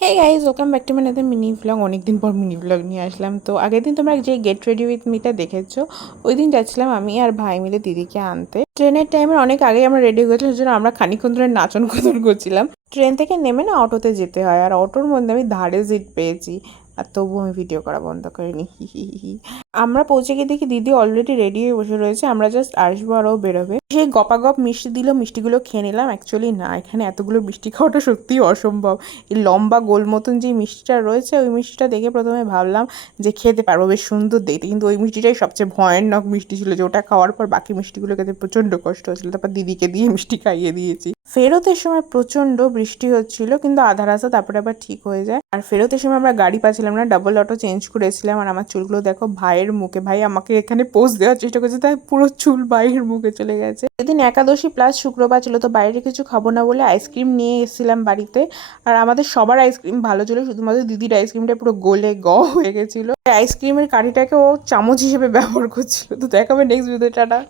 Hey guys, welcome back to my another mini vlog. অনেকদিন পর mini vlog নিয়ে আসলাম। তো আগের দিন তোমরা যে গেট রেডি উইথ মিটা দেখেছো, ওই দিন যাচ্ছিলাম আমি আর ভাই মিলে দিদিকে আনতে। ট্রেনের টাইমের অনেক আগেই আমরা রেডি হয়ে গেছিলাম, সেজন্য আমরা খানিকক্ষণ ধরে নাচন কুদন করছিলাম। ট্রেন থেকে নেমে না অটোতে যেতে হয়, আর অটোর মধ্যে আমি ধারে সিট পেয়েছি, আর তবু আমি ভিডিও করা বন্ধ করিনি। হি হি হি। আমরা পৌঁছে গিয়ে দেখি দিদি অলরেডি রেডি হয়ে বসে রয়েছে, আমরা জাস্ট আসবো আর ও বেরোবে। সেই গপাগপ মিষ্টি দিল, মিষ্টিগুলো খেয়ে নিলাম। অ্যাকচুয়ালি না, এখানে এতগুলো মিষ্টি খাওয়াটা সত্যিই অসম্ভব। এই লম্বা গোল মতন যে মিষ্টিটা রয়েছে, ওই মিষ্টিটা দেখে প্রথমে ভাবলাম যে খেতে পারবো, বেশ সুন্দর দেখতে, কিন্তু ওই মিষ্টিটাই সবচেয়ে ভয়ানক মিষ্টি ছিল, যে ওটা খাওয়ার পর বাকি মিষ্টিগুলো খেতে প্রচণ্ড কষ্ট হচ্ছিল। তারপর দিদিকে দিয়ে মিষ্টি খাইয়ে দিয়েছি। ফেরতের সময় প্রচণ্ড বৃষ্টি হচ্ছিল, কিন্তু আধা রাস্তা তারপরে আবার ঠিক হয়ে যায়। আর ফেরতের সময় আমরা গাড়ি পাচ্ছিলাম না, ডাবল অটো চেঞ্জ করেছিলাম। আর আমার চুলগুলো দেখো ভাইয়ের মুখে, ভাই আমাকে এখানে পোজ দেওয়ার চেষ্টা করছে, তাই পুরো চুল ভাইয়ের মুখে চলে গেছে। সেদিন একাদশী প্লাস শুক্রবার ছিল, তো বাইরে কিছু খাবো না বলে আইসক্রিম নিয়ে এসেছিলাম বাড়িতে। আর আমাদের সবার আইসক্রিম ভালো ছিল, শুধুমাত্র দিদির আইসক্রিমটা পুরো গলে হয়ে গেছিলো। আইসক্রিমের কাঠিটাকে ও চামচ হিসেবে ব্যবহার করছিল। তো দেখাবে নেক্সট ভিডিওটা।